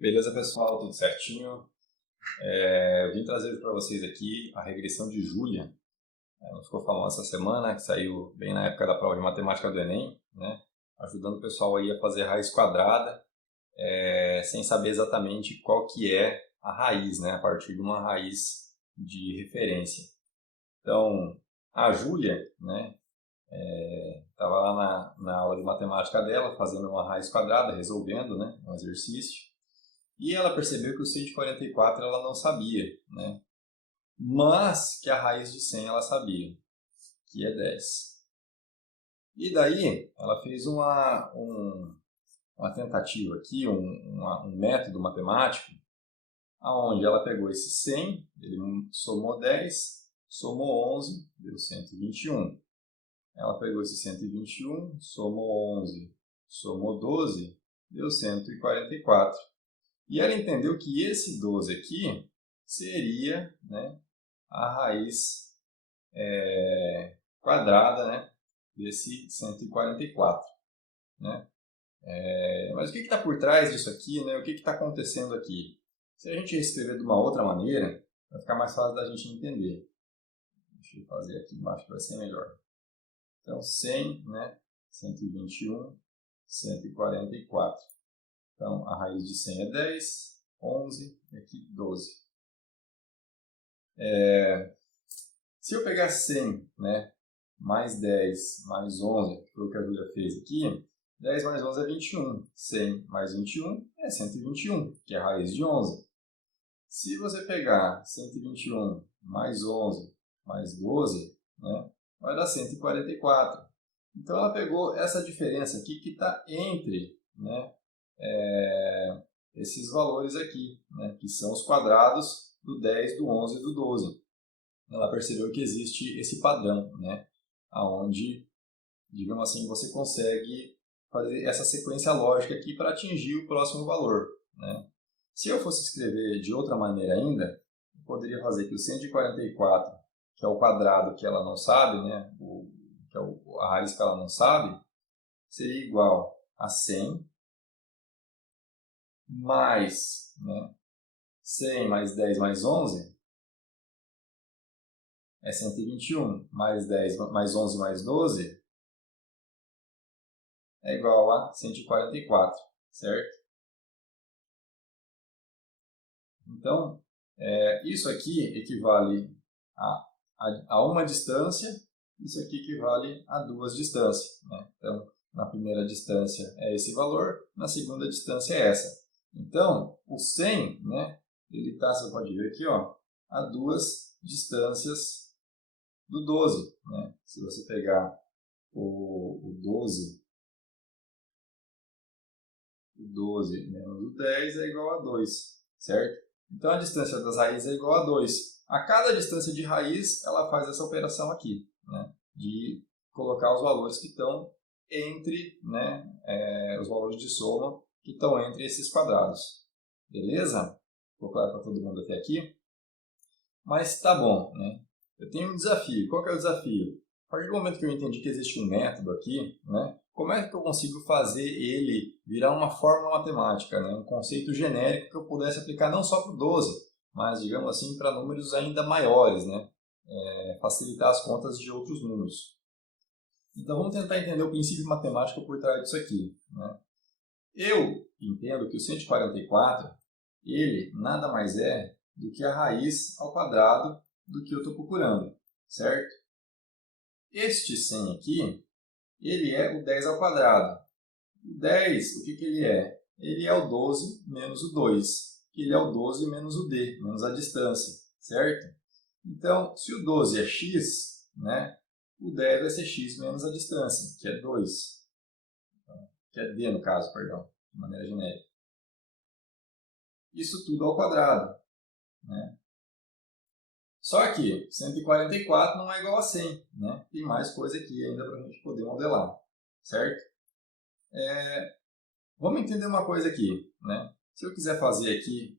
Beleza, pessoal? Tudo certinho? Eu vim trazer para vocês aqui a regressão de Julia. Não ficou falando essa semana, que saiu bem na época da prova de matemática do Enem, né? Ajudando o pessoal aí a fazer raiz quadrada, sem saber exatamente qual que é a raiz, né? A partir de uma raiz de referência. Então, a Júlia, né? Estava lá na aula de matemática dela, fazendo uma raiz quadrada, resolvendo, né? Um exercício. E ela percebeu que o 144 ela não sabia, né? Mas que a raiz de 100 ela sabia, que é 10. E daí ela fez uma tentativa aqui, um método matemático, onde ela pegou esse 100, ele somou 10, somou 11, deu 121. Ela pegou esse 121, somou 11, somou 12, deu 144. E ela entendeu que esse 12 aqui seria, né, a raiz quadrada, né, desse 144. Né? Mas o que está por trás disso aqui? Né? O que está acontecendo aqui? Se a gente escrever de uma outra maneira, vai ficar mais fácil da gente entender. Deixa eu fazer aqui embaixo para ser melhor. Então, 100, né, 121, 144. Então, a raiz de 100 é 10, 11 e aqui 12. Se eu pegar 100, né, mais 10 mais 11, que foi o que a Júlia fez aqui, 10 mais 11 é 21. 100 mais 21 é 121, que é a raiz de 11. Se você pegar 121 mais 11 mais 12, né, vai dar 144. Então, ela pegou essa diferença aqui que está entre, né, esses valores aqui, né, que são os quadrados do 10, do 11 e do 12. Ela percebeu que existe esse padrão, né, onde, digamos assim, você consegue fazer essa sequência lógica aqui para atingir o próximo valor. Né? Se eu fosse escrever de outra maneira ainda, eu poderia fazer que o 144, que é o quadrado que ela não sabe, né, que é a raiz que ela não sabe, seria igual a 100 mais, né, 100 mais 10 mais 11 é 121, mais 10 mais 11 mais 12 é igual a 144, certo? Então, isso aqui equivale a uma distância, isso aqui equivale a duas distâncias. Né? Então, na primeira distância é esse valor, na segunda distância é essa. Então, o 100, né, ele está, você pode ver aqui, ó, a duas distâncias do 12. Né? Se você pegar o 12 menos o 10 é igual a 2, certo? Então, a distância das raízes é igual a 2. A cada distância de raiz, ela faz essa operação aqui, né? De colocar os valores que estão entre, né, os valores de soma que estão entre esses quadrados. Beleza? Ficou claro para todo mundo até aqui? Mas tá bom, né? Eu tenho um desafio. Qual que é o desafio? A partir do momento que eu entendi que existe um método aqui, né, como é que eu consigo fazer ele virar uma fórmula matemática, né, um conceito genérico que eu pudesse aplicar não só para o 12, mas, digamos assim, para números ainda maiores, né, facilitar as contas de outros números. Então, vamos tentar entender o princípio matemático por trás disso aqui. Né? Eu entendo que o 144, ele nada mais é do que a raiz ao quadrado do que eu estou procurando, certo? Este 100 aqui, ele é o 10 ao quadrado. O 10, o que ele é? Ele é o 12 menos o 2, que ele é o 12 menos o d, menos a distância, certo? Então, se o 12 é x, né, o 10 vai ser x menos a distância, que é 2. Que é d no caso, perdão, de maneira genérica. Isso tudo ao quadrado. Né? Só que 144 não é igual a 100. Né? Tem mais coisa aqui ainda para a gente poder modelar. Certo? Vamos entender uma coisa aqui. Né? Se eu quiser fazer aqui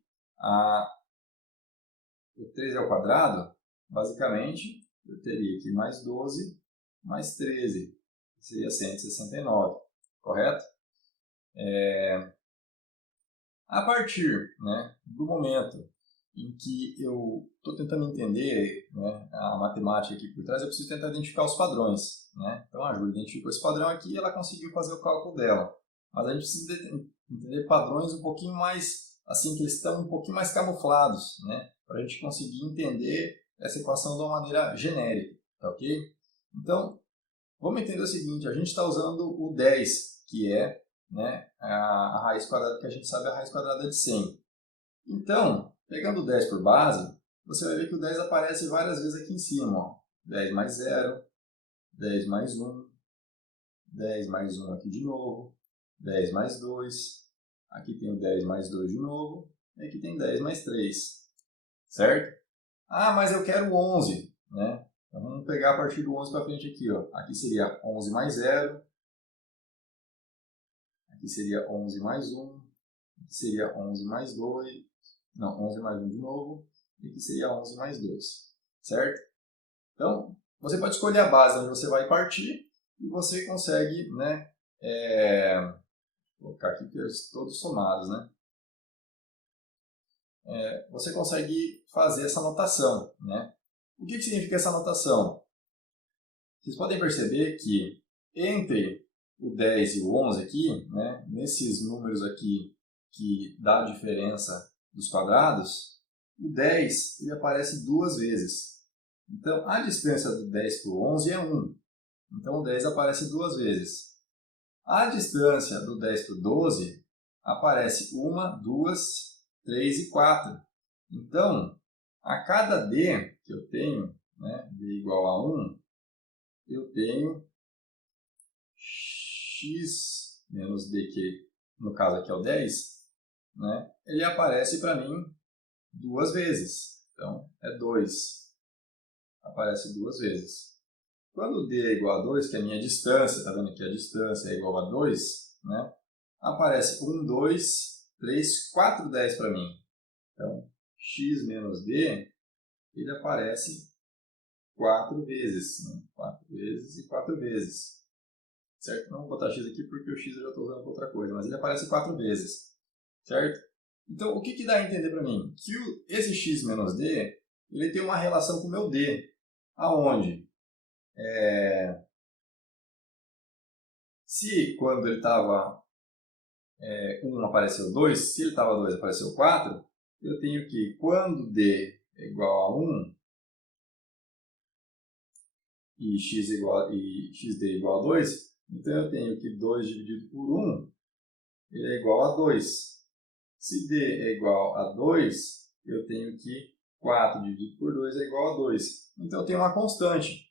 o 13 ao quadrado, basicamente eu teria aqui mais 12 mais 13, que seria 169. Correto? A partir, né, do momento em que eu estou tentando entender, né, a matemática aqui por trás, eu preciso tentar identificar os padrões, né? Então a Júlia identificou esse padrão aqui e ela conseguiu fazer o cálculo dela. Mas a gente precisa entender padrões um pouquinho mais, assim, que eles estão um pouquinho mais camuflados, né? Para a gente conseguir entender essa equação de uma maneira genérica, tá ok? Então, vamos entender o seguinte, a gente está usando o 10, que é, né, a raiz quadrada, que a gente sabe a raiz quadrada de 100. Então, pegando o 10 por base, você vai ver que o 10 aparece várias vezes aqui em cima. Ó. 10 mais 0, 10 mais 1, 10 mais 1 aqui de novo, 10 mais 2, aqui tem o 10 mais 2 de novo, e aqui tem 10 mais 3, certo? Ah, mas eu quero 11, né? Então vamos pegar a partir do 11 para frente aqui. Ó. Aqui seria 11 mais 0, aqui seria 11 mais 1, aqui seria 11 mais 2, não, 11 mais 1 de novo, e aqui seria 11 mais 2, certo? Então, você pode escolher a base onde você vai partir e você consegue, né, vou colocar aqui que eles todos somados, né? Você consegue fazer essa notação, né? O que significa essa notação? Vocês podem perceber que entre o 10 e o 11 aqui, né, nesses números aqui que dá a diferença dos quadrados, o 10 ele aparece duas vezes. Então, a distância do 10 para o 11 é 1. Então, o 10 aparece duas vezes. A distância do 10 para o 12 aparece 1, 2, 3 e 4. Então, a cada d que eu tenho, né, d igual a 1, eu tenho x menos d, que no caso aqui é o 10, né, ele aparece para mim duas vezes. Então, é 2. Aparece duas vezes. Quando d é igual a 2, que é a minha distância, está vendo que a distância é igual a 2, né, aparece 1, 2, 3, 4 10 para mim. Então, x menos d, ele aparece 4 vezes. Né? 4 vezes e 4 vezes. Certo? Não vou botar x aqui porque o x eu já estou usando para outra coisa, mas ele aparece 4 vezes. Certo? Então, o que dá a entender para mim? Que esse x menos d, ele tem uma relação com o meu d. Aonde? Se quando ele estava 1 apareceu 2, se ele estava 2 apareceu 4, eu tenho que, quando d é igual a 1 e xd é igual a 2, então eu tenho que 2 dividido por 1 ele é igual a 2. Se d é igual a 2, eu tenho que 4 dividido por 2 é igual a 2. Então eu tenho uma constante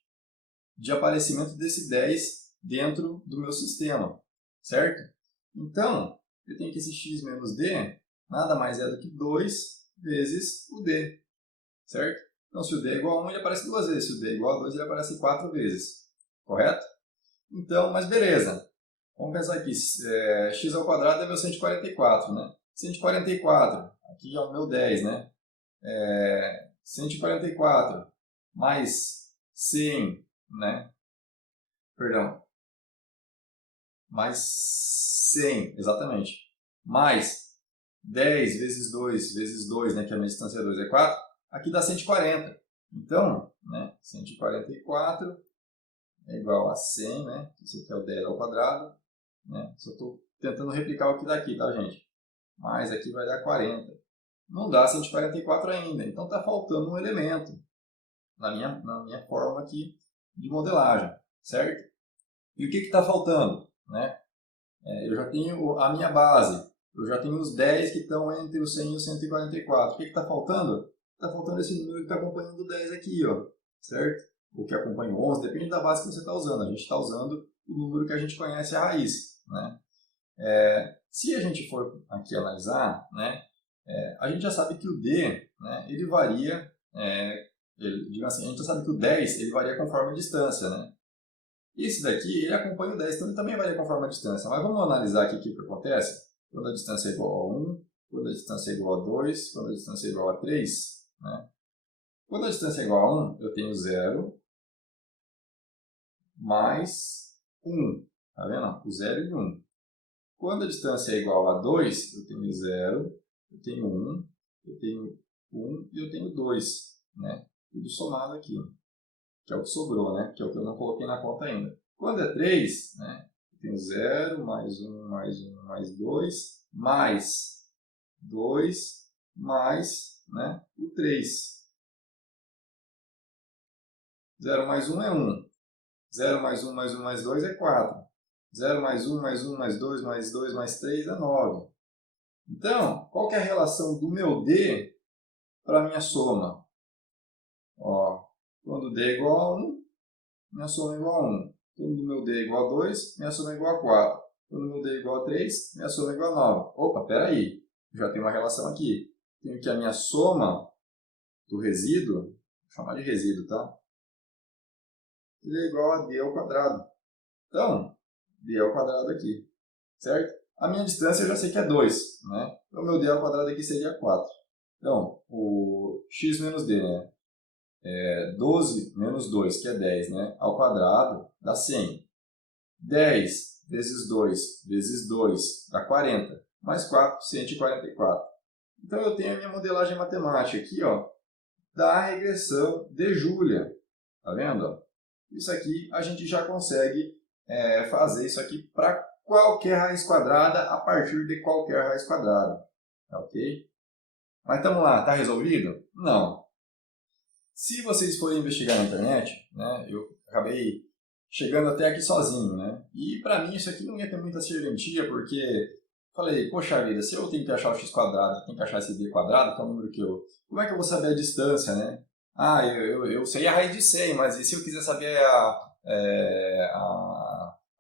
de aparecimento desse 10 dentro do meu sistema, certo? Então, eu tenho que esse x menos d nada mais é do que 2 vezes o d, certo? Então, se o d é igual a 1, ele aparece duas vezes. Se o d é igual a 2, ele aparece 4 vezes, correto? Então, mas beleza. Vamos pensar aqui, x ao quadrado é meu 144, né? 144, aqui é o meu 10, né? 144 mais 100, né? Perdão, mais 100, exatamente, mais 10 vezes 2, né, que a minha distância é 2, é 4, aqui dá 140. Então, né, 144 é igual a 100, né, isso aqui é o 10 ao quadrado, né, só estou tentando replicar o que dá aqui, tá, gente? Mas aqui vai dar 40. Não dá 144 ainda, então está faltando um elemento na minha forma aqui de modelagem, certo? E o que está faltando? Né? Eu já tenho a minha base, eu já tenho os 10 que estão entre o 100 e o 144. O que está faltando? Está faltando esse número que está acompanhando o 10 aqui, ó, certo? O que acompanha o 11, depende da base que você está usando. A gente está usando o número que a gente conhece, a raiz. Né? Se a gente for aqui analisar, né, a gente já sabe que o D, né, ele varia, digamos assim, a gente já sabe que o 10 ele varia conforme a distância, né? Esse daqui, ele acompanha o 10, então ele também varia conforme a distância. Mas vamos analisar aqui o que acontece quando a distância é igual a 1, quando a distância é igual a 2, quando a distância é igual a 3. Né? Quando a distância é igual a 1, eu tenho 0 mais 1. Tá vendo? O 0 e o 1. Quando a distância é igual a 2, eu tenho 0, eu tenho 1, eu tenho 1 e eu tenho 2, né? Tudo somado aqui, que é o que sobrou, né? Que é o que eu não coloquei na conta ainda. Quando é 3, né? Eu tenho 0, mais 1, mais 1, mais 2, mais 2, mais, né, o 3. 0 mais 1 é 1. 0 mais 1 mais 1 mais 2 é 4. 0 mais 1 mais 1 mais 2 mais 2 mais 3 é 9. Então, qual que é a relação do meu D para a minha soma? Ó, quando D é igual a 1, minha soma é igual a 1. Quando o meu D é igual a 2, minha soma é igual a 4. Quando o meu D é igual a 3, minha soma é igual a 9. Opa, peraí, já tem uma relação aqui. Tenho que a minha soma do resíduo, vou chamar de resíduo, tá? Ele é igual a D ao quadrado. Então, D ao quadrado aqui, certo? A minha distância eu já sei que é 2, né? Então, o meu D ao quadrado aqui seria 4. Então, o x menos D, né? 12 menos 2, que é 10, né? Ao quadrado dá 100. 10 vezes 2 vezes 2 dá 40. Mais 4, 144. Então, eu tenho a minha modelagem matemática aqui, ó, da regressão de Julia. Tá vendo? Isso aqui a gente já consegue fazer isso aqui para qualquer raiz quadrada a partir de qualquer raiz quadrada. Tá ok? Mas estamos lá, está resolvido? Não. Se vocês forem investigar na internet, né, eu acabei chegando até aqui sozinho, né? E para mim isso aqui não ia ter muita serventia, porque falei, poxa vida, se eu tenho que achar o x quadrado, tenho que achar esse b quadrado, que é o número que eu... Como é que eu vou saber a distância, né? Ah, eu sei a raiz de 100, mas e se eu quiser saber a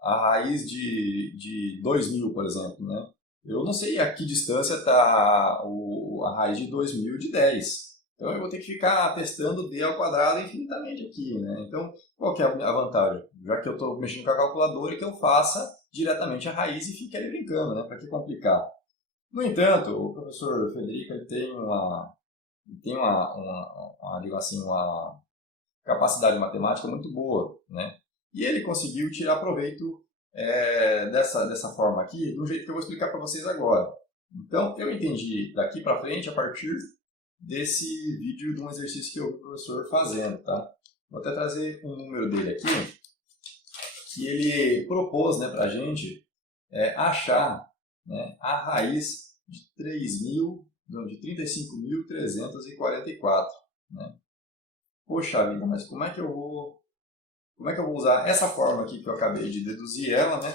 raiz de 2000, por exemplo, né? Eu não sei a que distância está a raiz de 2000 de 10. Então eu vou ter que ficar testando d ao quadrado infinitamente aqui, né? Então, qual que é a vantagem? Já que eu estou mexendo com a calculadora, que eu faça diretamente a raiz e fique ali brincando, né? Para que complicar? No entanto, o professor Federico ele tem digo assim, uma capacidade matemática muito boa, né? E ele conseguiu tirar proveito dessa forma aqui, do jeito que eu vou explicar para vocês agora. Então, eu entendi daqui para frente a partir desse vídeo de um exercício que eu vi o professor fazendo, tá? Vou até trazer um número dele aqui, que ele propôs, né, para a gente achar, né, a raiz de 35.344, né? Poxa vida, mas como é que eu vou usar essa forma aqui que eu acabei de deduzir ela, né,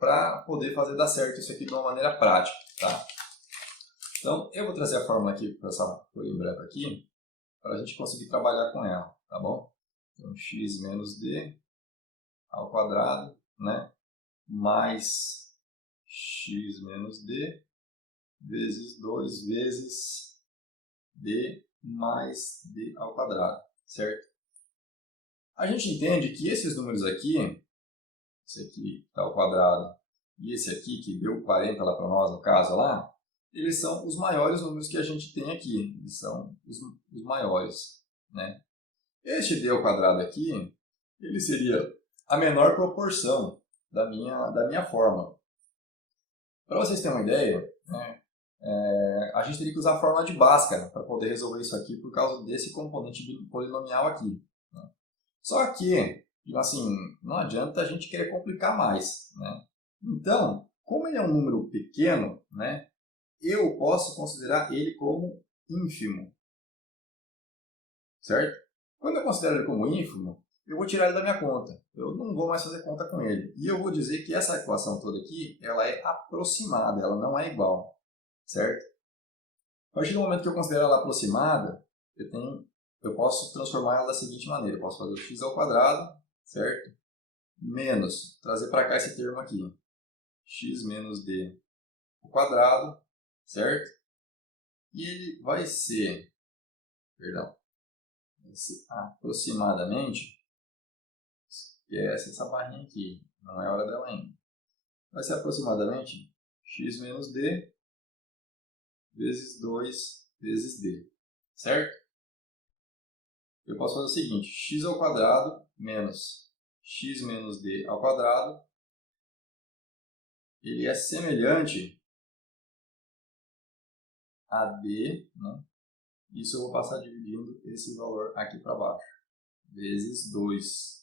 para poder fazer dar certo isso aqui de uma maneira prática, tá? Então, eu vou trazer a fórmula aqui para essa folha em branco aqui, para a gente conseguir trabalhar com ela, tá bom? Então, x menos d ao quadrado, né, mais x menos d vezes 2 vezes d mais d ao quadrado, certo? A gente entende que esses números aqui, esse aqui está ao quadrado e esse aqui que deu 40 lá para nós, no caso lá, eles são os maiores números que a gente tem aqui, eles são os maiores, né? Este d ao quadrado aqui, ele seria a menor proporção da minha fórmula. Para vocês terem uma ideia, né, a gente teria que usar a fórmula de Bhaskara para poder resolver isso aqui por causa desse componente polinomial aqui, né? Só que, assim, não adianta a gente querer complicar mais, né? Então, como ele é um número pequeno, né, eu posso considerar ele como ínfimo, certo? Quando eu considero ele como ínfimo, eu vou tirar ele da minha conta. Eu não vou mais fazer conta com ele. E eu vou dizer que essa equação toda aqui, ela é aproximada, ela não é igual, certo? A partir do momento que eu considero ela aproximada, eu posso transformar ela da seguinte maneira. Eu posso fazer o x ao quadrado, certo? Menos, trazer para cá esse termo aqui, x menos d ao quadrado, certo? E ele vai ser, aproximadamente, esquece essa barrinha aqui, não é hora dela ainda. Vai ser aproximadamente x menos d vezes 2 vezes d, certo? Eu posso fazer o seguinte, x ao quadrado menos x menos d ao quadrado ele é semelhante a D, né? Isso eu vou passar dividindo esse valor aqui para baixo, vezes 2.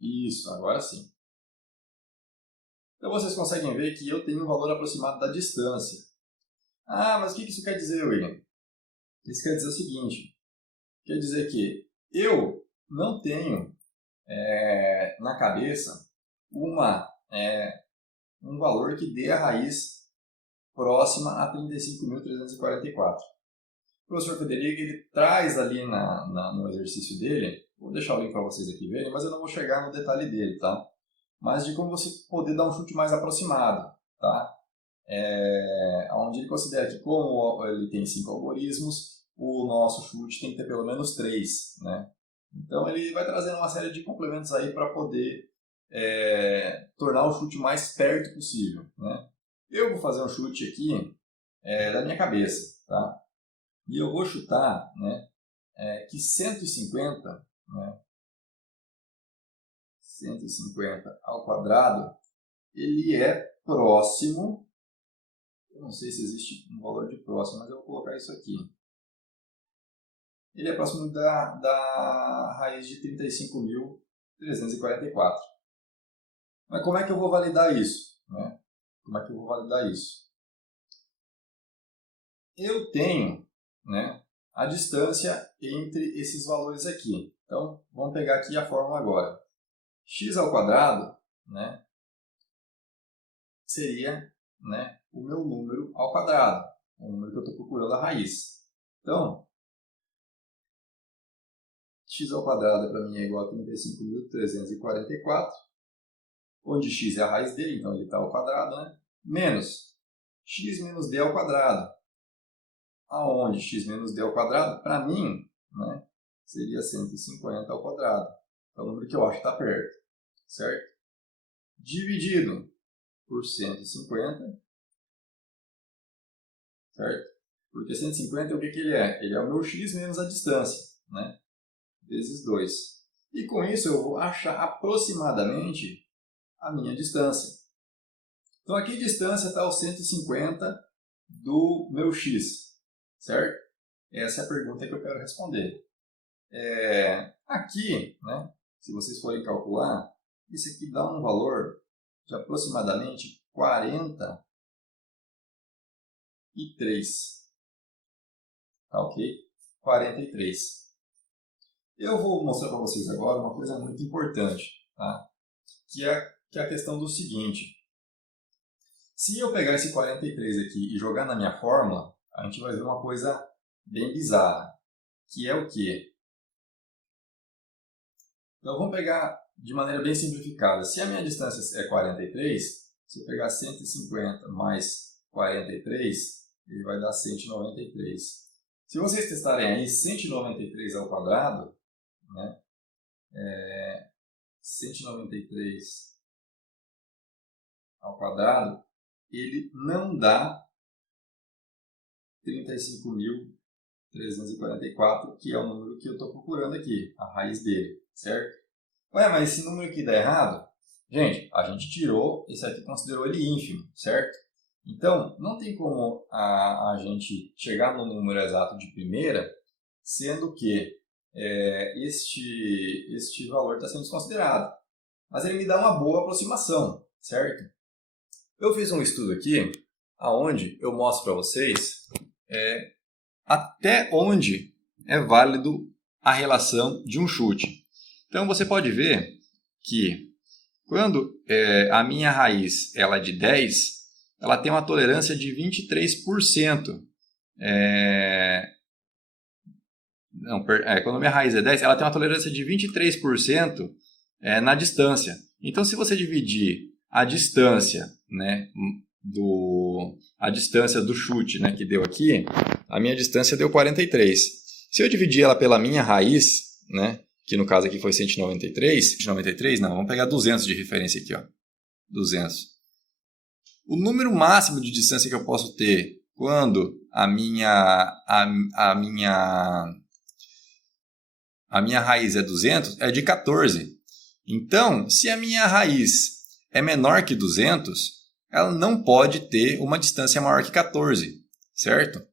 Isso, agora sim. Então vocês conseguem ver que eu tenho um valor aproximado da distância. Ah, mas o que isso quer dizer, William? Isso quer dizer o seguinte, quer dizer que eu não tenho na cabeça um valor que dê a raiz próxima a 35.344. O professor Federico ele traz ali no exercício dele, vou deixar o link para vocês aqui verem, mas eu não vou chegar no detalhe dele, tá? Mas de como você poder dar um chute mais aproximado, tá? Onde ele considera que como ele tem 5 algoritmos, o nosso chute tem que ter pelo menos 3, né? Então ele vai trazendo uma série de complementos aí para poder tornar o chute mais perto possível, né? Eu vou fazer um chute aqui da minha cabeça, tá? E eu vou chutar, né, que 150, né, 150 ao quadrado, ele é próximo, eu não sei se existe um valor de próximo, mas eu vou colocar isso aqui. Ele é próximo da raiz de 35.344. Mas como é que eu vou validar isso, né? Como é que eu vou validar isso? Eu tenho, né, a distância entre esses valores aqui. Então, vamos pegar aqui a fórmula agora. X ao quadrado, né, seria, né, o meu número ao quadrado, o número que eu estou procurando a raiz. Então, x ao quadrado para mim é igual a 35.344, onde x é a raiz dele, então ele está ao quadrado, né, menos x menos d ao quadrado. Aonde x menos d ao quadrado, para mim, né, seria 150 ao quadrado. É o número que eu acho que está perto, certo? Dividido por 150, certo? Porque 150 o que ele é? Ele é o meu x menos a distância, né? Vezes 2. E com isso eu vou achar aproximadamente a minha distância. Então aqui a distância está os 150 do meu x, certo? Essa é a pergunta que eu quero responder. Aqui, né, se vocês forem calcular, isso aqui dá um valor de aproximadamente 43. Tá ok? 43. Eu vou mostrar para vocês agora uma coisa muito importante, tá? Que é a questão do seguinte. Se eu pegar esse 43 aqui e jogar na minha fórmula, a gente vai ver uma coisa bem bizarra, que é o quê? Então vamos pegar de maneira bem simplificada. Se a minha distância é 43, se eu pegar 150 mais 43, ele vai dar 193. Se vocês testarem aí 193 ao quadrado, né, 193 ao quadrado, ele não dá 35.344, que é o número que eu estou procurando aqui, a raiz dele, certo? Ué, mas esse número aqui dá errado? Gente, a gente tirou, esse aqui considerou ele ínfimo, certo? Então, não tem como a gente chegar no número exato de primeira, sendo que este valor está sendo desconsiderado. Mas ele me dá uma boa aproximação, certo? Eu fiz um estudo aqui, onde eu mostro para vocês até onde é válido a relação de um chute. Então, você pode ver que quando a minha raiz ela é de 10, ela tem uma tolerância de 23%. Quando a minha raiz é 10, ela tem uma tolerância de 23% na distância. Então, se você dividir a distância, né, a distância do chute, né, que deu aqui, a minha distância deu 43. Se eu dividir ela pela minha raiz, né, que no caso aqui foi 193, não, vamos pegar 200 de referência aqui, ó, 200. O número máximo de distância que eu posso ter quando a minha raiz é 200 é de 14. Então, se a minha raiz é menor que 200, ela não pode ter uma distância maior que 14, certo?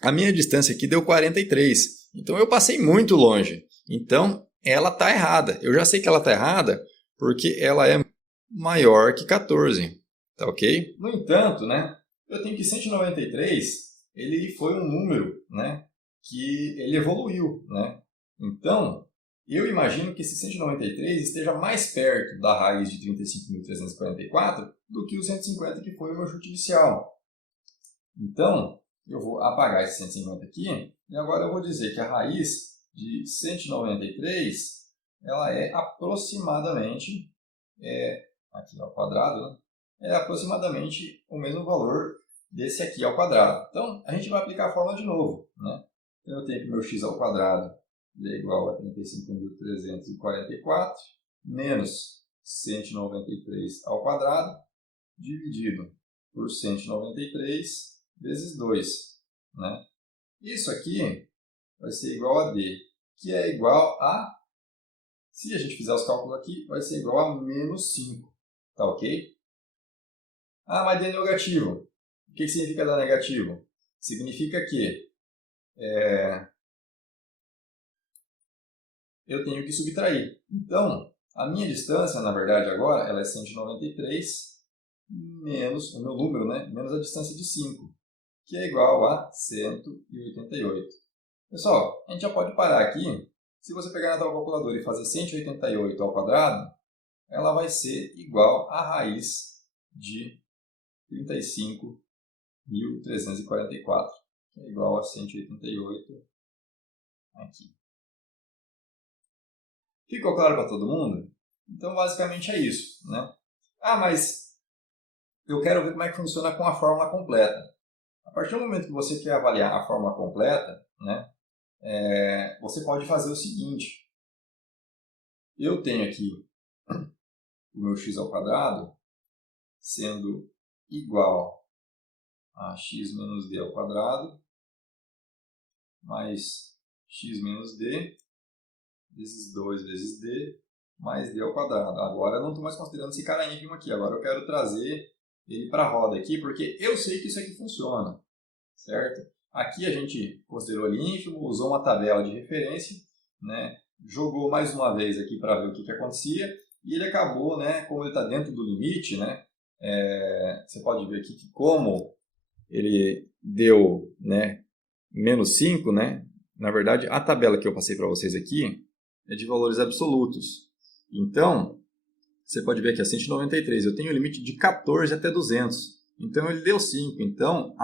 A minha distância aqui deu 43, então eu passei muito longe. Então, ela está errada. Eu já sei que ela está errada porque ela é maior que 14, tá ok? No entanto, né, eu tenho que 193, ele foi um número, né, que ele evoluiu, né? Então, eu imagino que esse 193 esteja mais perto da raiz de 35.344 do que o 150 que foi o meu chute inicial. Então, eu vou apagar esse 150 aqui e agora eu vou dizer que a raiz de 193 ela é aproximadamente, aqui ao quadrado, né? É aproximadamente o mesmo valor desse aqui ao quadrado. Então, a gente vai aplicar a fórmula de novo, né? Então, eu tenho que meu x ao quadrado é igual a 35.344 menos 193 ao quadrado dividido por 193 vezes 2. Né? Isso aqui vai ser igual a D, que é igual a, se a gente fizer os cálculos aqui, vai ser igual a menos 5. Tá ok? Ah, mas D é negativo. O que significa dar negativo? Significa que eu tenho que subtrair. Então, a minha distância, na verdade, agora, ela é 193 menos o meu número, né? Menos a distância de 5, que é igual a 188. Pessoal, a gente já pode parar aqui. Se você pegar na tua calculadora e fazer 188 ao quadrado, ela vai ser igual à raiz de 35.344, que é igual a 188 aqui. Ficou claro para todo mundo? Então, basicamente é isso, né? Ah, mas eu quero ver como é que funciona com a fórmula completa. A partir do momento que você quer avaliar a fórmula completa, né, você pode fazer o seguinte. Eu tenho aqui o meu x ao quadrado sendo igual a x menos d ao quadrado mais x menos d vezes 2 vezes d mais d ao quadrado. Agora eu não estou mais considerando esse cara ínfimo aqui. Agora eu quero trazer ele para a roda aqui, porque eu sei que isso aqui funciona, certo? Aqui a gente considerou ele ínfimo, usou uma tabela de referência, né? Jogou mais uma vez aqui para ver o que acontecia, e ele acabou, né, como ele está dentro do limite, né, você pode ver aqui que como ele deu, né, menos 5, né, na verdade a tabela que eu passei para vocês aqui é de valores absolutos. Então, você pode ver aqui a 193, eu tenho o limite de 14 até 200. Então, ele deu 5. Então,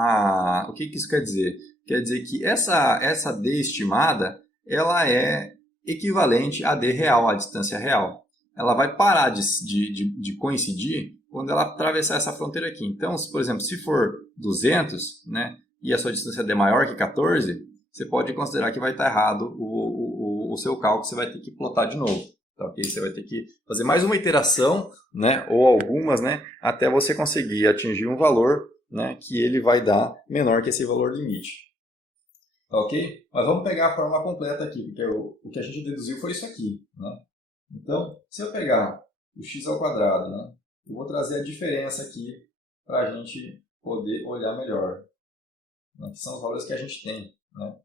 o que isso quer dizer? Quer dizer que essa D estimada, ela é equivalente à D real, à distância real. Ela vai parar de coincidir quando ela atravessar essa fronteira aqui. Então, por exemplo, se for 200, né, e a sua distância D é maior que 14, você pode considerar que vai estar errado o seu cálculo, você vai ter que plotar de novo. Tá, okay? Você vai ter que fazer mais uma iteração, né, ou algumas, né, até você conseguir atingir um valor, né, que ele vai dar menor que esse valor limite. Tá, ok? Mas vamos pegar a fórmula completa aqui, porque o que a gente deduziu foi isso aqui. Né? Então, se eu pegar o x ao quadrado, né, eu vou trazer a diferença aqui para a gente poder olhar melhor, né, que são os valores que a gente tem. Né?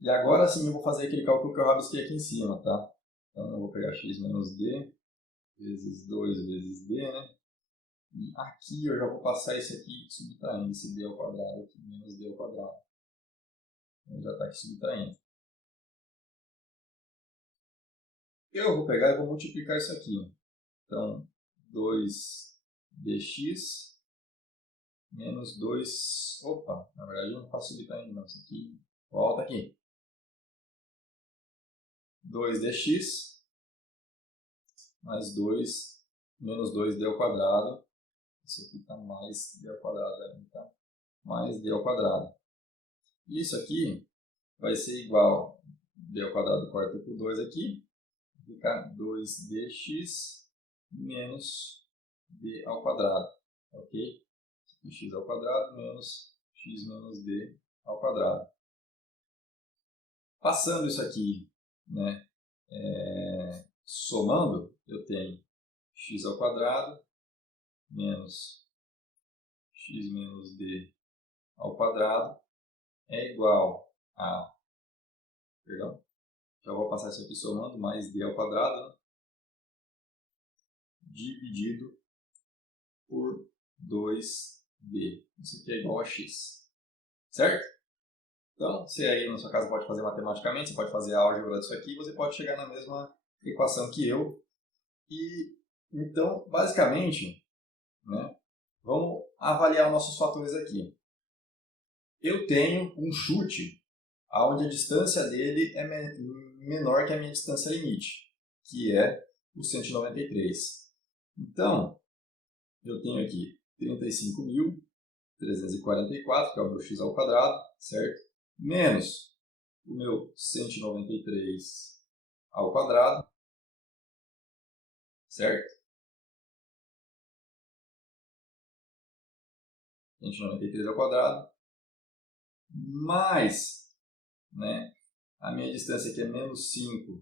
E agora sim eu vou fazer aquele cálculo que eu rabisquei aqui em cima. Tá? Então, eu vou pegar x menos d vezes 2 vezes d, né? E aqui eu já vou passar esse aqui subtraindo, esse d ao quadrado aqui, menos d ao quadrado. Então, já está aqui subtraindo. Eu vou pegar e vou multiplicar isso aqui. Então, 2dx menos 2... Opa, na verdade eu não faço subtraindo não, isso aqui... Volta aqui. 2dx mais 2 menos 2d ao quadrado. Isso aqui está mais d ao quadrado, tá? Mais d ao quadrado. Isso aqui vai ser igual a d ao quadrado corta por 2 aqui, vai ficar 2dx menos d ao quadrado, ok? X ao quadrado menos x menos d ao quadrado. Passando isso aqui, né, somando, eu tenho x ao quadrado menos x menos d ao quadrado é igual a, perdão, já vou passar isso aqui somando, mais d ao quadrado, né? Dividido por 2d. Isso aqui é igual a x. Certo? Então, você aí na sua casa pode fazer matematicamente, você pode fazer a álgebra disso aqui, você pode chegar na mesma equação que eu. E então, basicamente, né, vamos avaliar nossos fatores aqui. Eu tenho um chute onde a distância dele é menor que a minha distância limite, que é o 193. Então, eu tenho aqui 35.344, que é o meu x ao quadrado, certo? Menos o meu 193 ao quadrado, certo? 193 ao quadrado, mais, né, a minha distância aqui é menos 5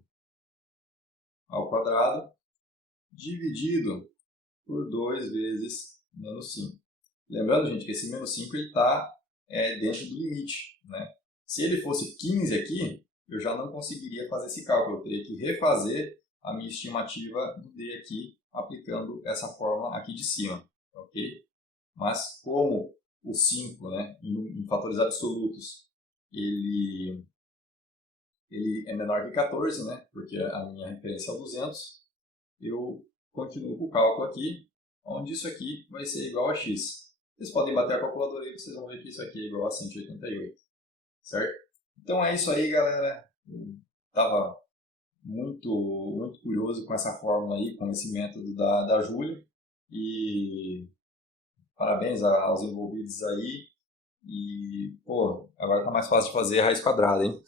ao quadrado, dividido por 2 vezes menos 5. Lembrando, gente, que esse menos 5 está dentro do limite, né? Se ele fosse 15 aqui, eu já não conseguiria fazer esse cálculo. Eu teria que refazer a minha estimativa do d aqui, aplicando essa fórmula aqui de cima, ok? Mas como o 5, né, em fatores absolutos, ele é menor que 14, né, porque a minha referência é o 200, eu continuo com o cálculo aqui, onde isso aqui vai ser igual a x. Vocês podem bater a calculadora aí, vocês vão ver que isso aqui é igual a 188, certo? Então é isso aí, galera. Estava muito curioso com essa fórmula aí, com esse método da Júlia. E parabéns aos envolvidos aí. E, pô, agora tá mais fácil de fazer a raiz quadrada, hein?